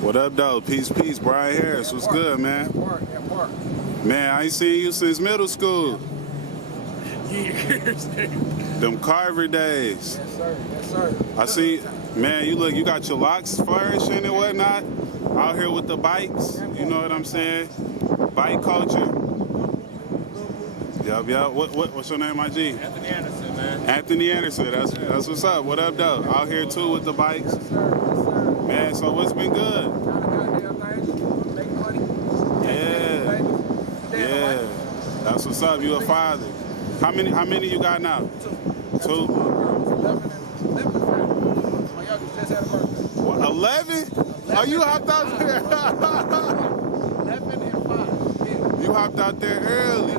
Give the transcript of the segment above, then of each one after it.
What up, though? Peace, peace. Bryant Harris. What's good, man? Man, I ain't seen you since middle school. Years. Them Carver days. Yes, sir. Yes, sir. I see, man, you got your locks flourishing and whatnot. Out here with the bikes. You know what I'm saying? Bike culture. Yup. What's your name, my G? Anthony Anderson, man. Anthony Anderson. That's what's up. What up, though? Out here, too, with the bikes. Yes, sir. Yes, sir. Man, so what's been good? Make money. Yeah. That's what's up. You a father. How many you got now? Two. 11. My youngest just had a birthday. What, 11? Oh, you hopped out there. 11 and 5. Yeah. You hopped out there early.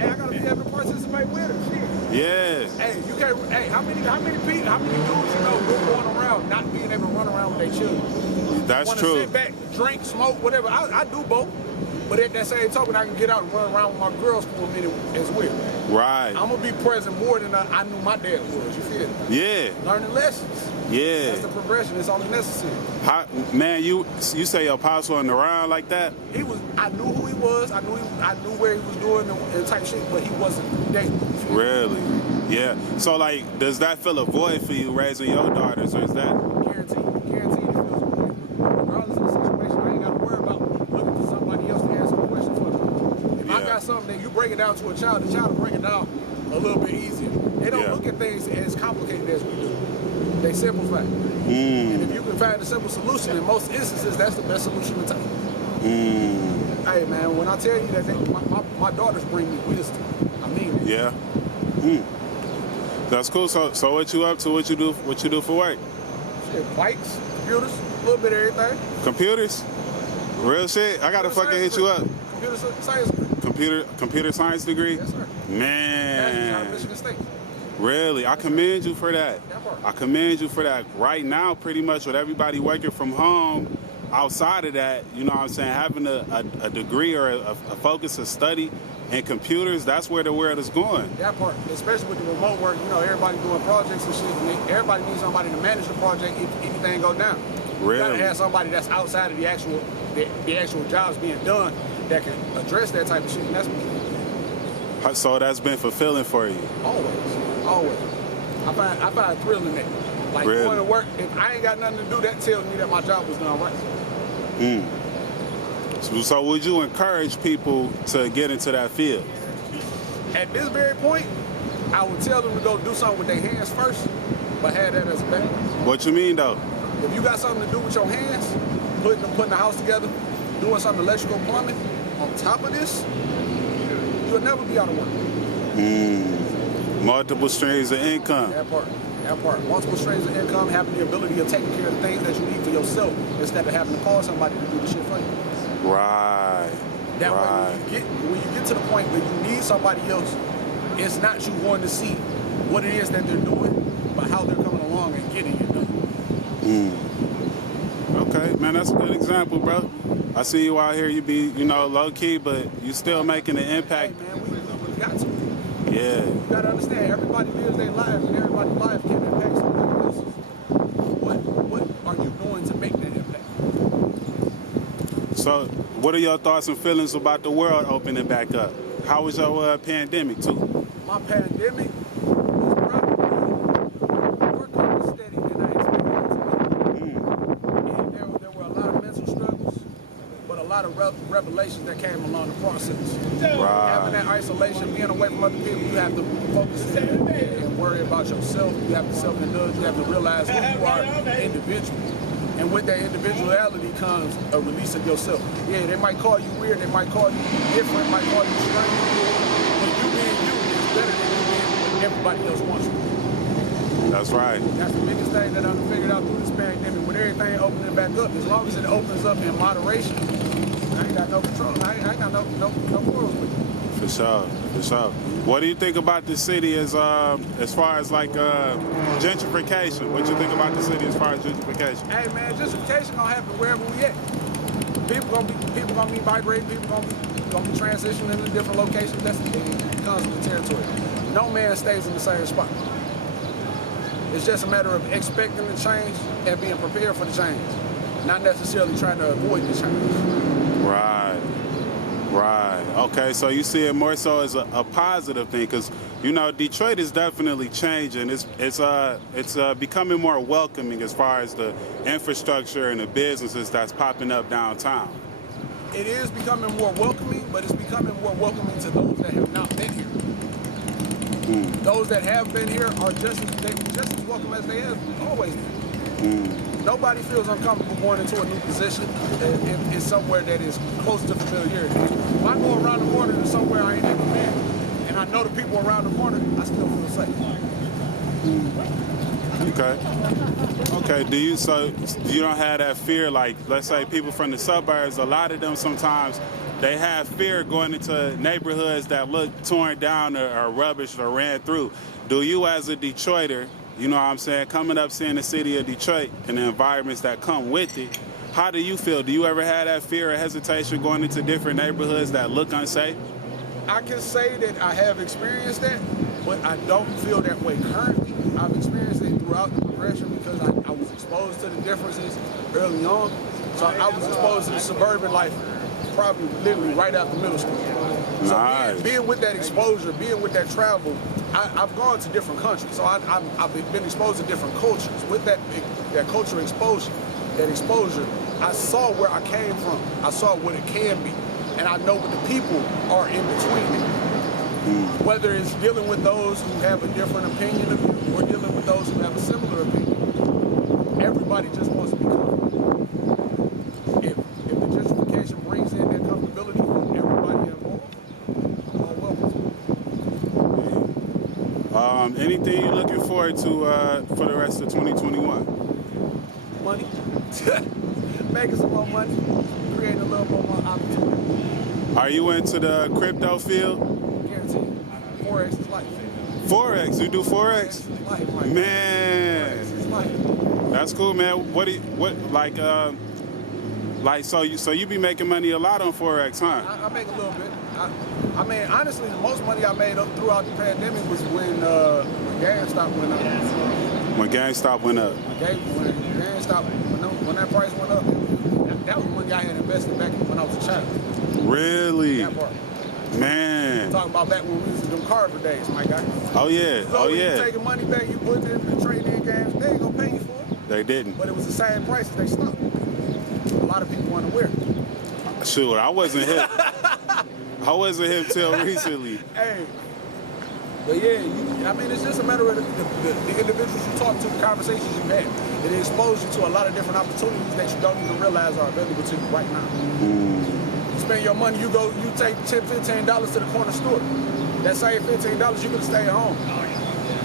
Hey, I gotta be able to participate with her. Shit. Yeah. Hey, you can't. Hey, how many dudes you know going around not being able to run around with their children? That's true. Sit back, drink, smoke, whatever. I do both. But at that same token, I can get out and run around with my girls for a minute as well. Right. I'm gonna be present more than I knew my dad was. You feel me? Yeah. Learning lessons. Yeah. That's the progression. It's only necessary. Man, you say your pops wasn't around like that? He was. I knew who he was. I knew where he was doing and type shit, but he wasn't dating. Really? Yeah. So like, does that fill a void for you raising your daughters, or is that? Guaranteed it fills a void. Regardless of the situation, I ain't got to worry about looking for somebody else to answer the question for me. If I got something that you break it down to a child, the child will break it down a little bit easier. They don't look at things as complicated as we do. They simplify. And if you can find a simple solution, in most instances, that's the best solution to take. Hey man, when I tell you that my daughters bring me wisdom, I mean it. Yeah. That's cool. So what you up to? What you do for work? Shit, bikes, computers, a little bit of everything. Computers? Real shit? I gotta fucking hit you up. Computer science degree. Computer science degree? Yes, sir. Man. Michigan State. Really? I commend you for that. I commend you for that. Right now, pretty much with everybody working from home, outside of that, you know what I'm saying, having a degree or a focus of study in computers, that's where the world is going. That part, especially with the remote work, you know, everybody doing projects and shit, and everybody needs somebody to manage the project if anything go down. Really? You gotta have somebody that's outside of the actual jobs being done that can address that type of shit, and that's what. So that's been fulfilling for you? Always. I find thrill in that. Like going to work, if I ain't got nothing to do, that tells me that my job was done right. So would you encourage people to get into that field? At this very point, I would tell them to go do something with their hands first, but have that as a backup. What you mean though? If you got something to do with your hands, putting the house together, doing something electrical plumbing, on top of this, you'll never be out of work. Multiple streams of income. That part. Multiple streams of income, having the ability of taking care of the things that you need for yourself instead of having to call somebody to do the shit for you. Right. That way, when you get to the point where you need somebody else, it's not you going to see what it is that they're doing, but how they're coming along and getting it done. Okay, man, that's a good example, bro. I see you out here, you be, low key, but you still making an impact. Hey, man, we got to. Yeah. You gotta understand, everybody lives their lives, and everybody's life can impact somebody else's. What are you doing to make that impact? So, what are your thoughts and feelings about the world opening back up? How was your pandemic, too? My pandemic was probably more kind of steady than I expected it to be. And there were a lot of mental struggles, but a lot of revelations that came along the process. Right. Having that isolation, being away from other people, you have to focus and worry about yourself. You have to self-indulge. You have to realize who you are individually. And with that individuality comes a release of yourself. Yeah, they might call you weird, they might call you different, might call you strange. But you being you is better than you being what everybody else wants you to be. That's right. That's the biggest thing that I've figured out through this pandemic. With everything opening back up, as long as it opens up in moderation, I ain't got no control. I ain't got no quarrels with it. For sure. What do you think about the city as far as like gentrification? What you think about the city as far as gentrification? Hey man, gentrification gonna happen wherever we at. People gonna be migrating. People gonna be transitioning into different locations. That's it comes with the territory. No man stays in the same spot. It's just a matter of expecting the change and being prepared for the change. not necessarily trying to avoid the challenge. Right. Right. Okay. So you see it more so as a positive thing, because you know Detroit is definitely changing. It's becoming more welcoming as far as the infrastructure and the businesses that's popping up downtown. It is becoming more welcoming, but it's becoming more welcoming to those that have not been here. Those that have been here are just as welcome as they have always been. Nobody feels uncomfortable going into a new position if it's somewhere that is close to familiarity. If I go around the corner to somewhere I ain't never been, and I know the people around the corner, I still feel safe. Okay. Okay. Do you don't have that fear? Like, let's say people from the suburbs, a lot of them sometimes they have fear going into neighborhoods that look torn down or rubbish or ran through. Do you, as a Detroiter, you know what I'm saying, coming up seeing the city of Detroit and the environments that come with it, how do you feel? Do you ever have that fear or hesitation going into different neighborhoods that look unsafe? I can say that I have experienced that, but I don't feel that way currently. I've experienced it throughout the progression because I was exposed to the differences early on. So I was exposed to the suburban life probably literally right after middle school. So Nice. being with that exposure, being with that travel, I've gone to different countries. So I've been exposed to different cultures. With that cultural exposure, I saw where I came from. I saw what it can be. And I know what the people are in between it. Whether it's dealing with those who have a different opinion of you or dealing with those who have a similar opinion. Everybody just wants to be comfortable. If the gentrification brings in that comfortability for everybody involved, all welcome. Anything you're looking forward to for the rest of 2021? Money. Making some more money. Creating a little more opportunity. Are you into the crypto field? Guaranteed. Forex is life. Forex? You do Forex? Forex is life. Man, Forex is life. that's cool, man. So you be making money a lot on Forex, huh? I make a little bit. I mean, honestly, the most money I made up throughout the pandemic was when GameStop went up. When GameStop went up. When GameStop, when that price went up, that was money I had invested back when I was a child. Really? That part. Man. Talking about back when we was in them Carver days, my guy. Oh yeah. So Oh when yeah. you taking money back, you put it in the trading games, they ain't gonna pay you for it. They didn't. But it was the same price as they stopped. A lot of people weren't aware. Sure, I wasn't hip. I wasn't hip till recently. Hey. But yeah, I mean, it's just a matter of the individuals you talk to, the conversations you had. It exposed you to a lot of different opportunities that you don't even realize are available to you right now. You spend your money, you take $10, $15 to the corner store. That same $15, you could stay at home.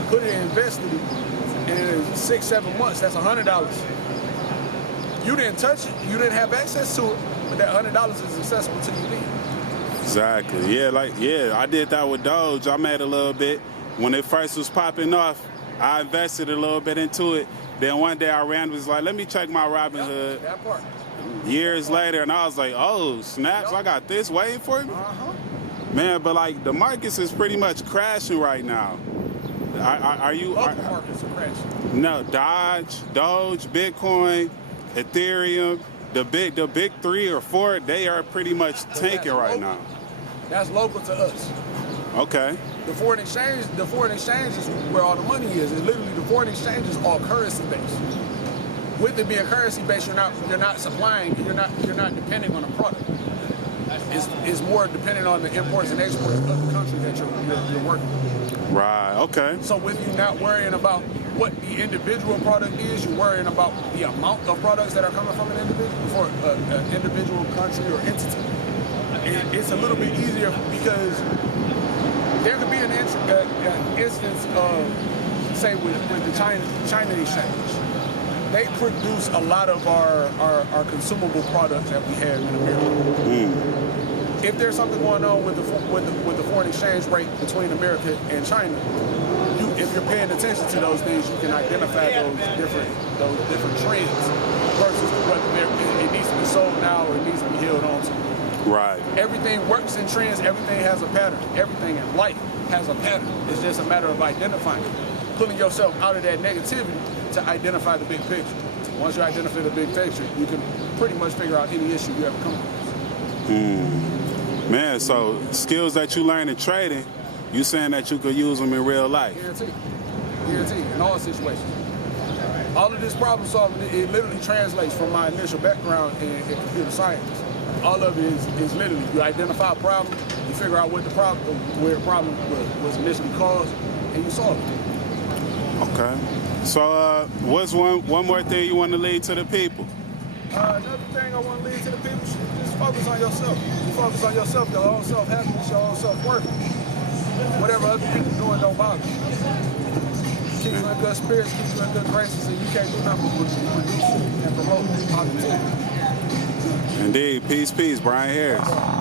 Put it in invested it, and in 6, 7 months, that's $100. You didn't touch it, you didn't have access to it, but that $100 is accessible to you then. Exactly. Yeah, I did that with Doge. I made a little bit. When it first was popping off, I invested a little bit into it. Then one day I was like, let me check my Robinhood. That part. Years later, and I was like, oh, snaps, I got this waiting for me? Man, but like the markets is pretty much crashing right now. Local markets are crashing. No, Doge, Bitcoin, Ethereum, the big 3 or 4, they are pretty much tanking right now. That's local to us. Okay. The foreign exchange is where all the money is. It's literally the foreign exchange is all currency based. With it being currency based, you're not supplying, you're not depending on a product. It's more dependent on the imports and exports of the country that you're working with. Right. Okay. So with you not worrying about what the individual product is, you're worrying about the amount of products that are coming from an individual country or entity. It's a little bit easier because there could be an instance of, say, with the China exchange. They produce a lot of our consumable products that we have in America. If there's something going on with the foreign exchange rate between America and China, if you're paying attention to those things, you can identify those different trends versus whether it needs to be sold now or it needs to be held on to. Right. Everything works in trends. Everything has a pattern. Everything in life has a pattern. It's just a matter of identifying it, pulling yourself out of that negativity to identify the big picture. Once you identify the big picture, you can pretty much figure out any issue you ever come across. Man, so skills that you learn in trading, you saying that you could use them in real life? Guaranteed. Guaranteed, in all situations. All of this problem solving, it literally translates from my initial background in computer science. All of it is literally, you identify a problem, you figure out where the problem was initially caused, and you solve it. Okay. So what's one more thing you want to lead to the people? Another thing I want to lead to the people, just focus on yourself. You focus on yourself, your own self-happiness, your own self-worth. Whatever other people doing don't bother you. Keep you in good spirits, keep you in good graces, and you can't do nothing but produce and promote positivity. Indeed. Peace, Bryant Harris.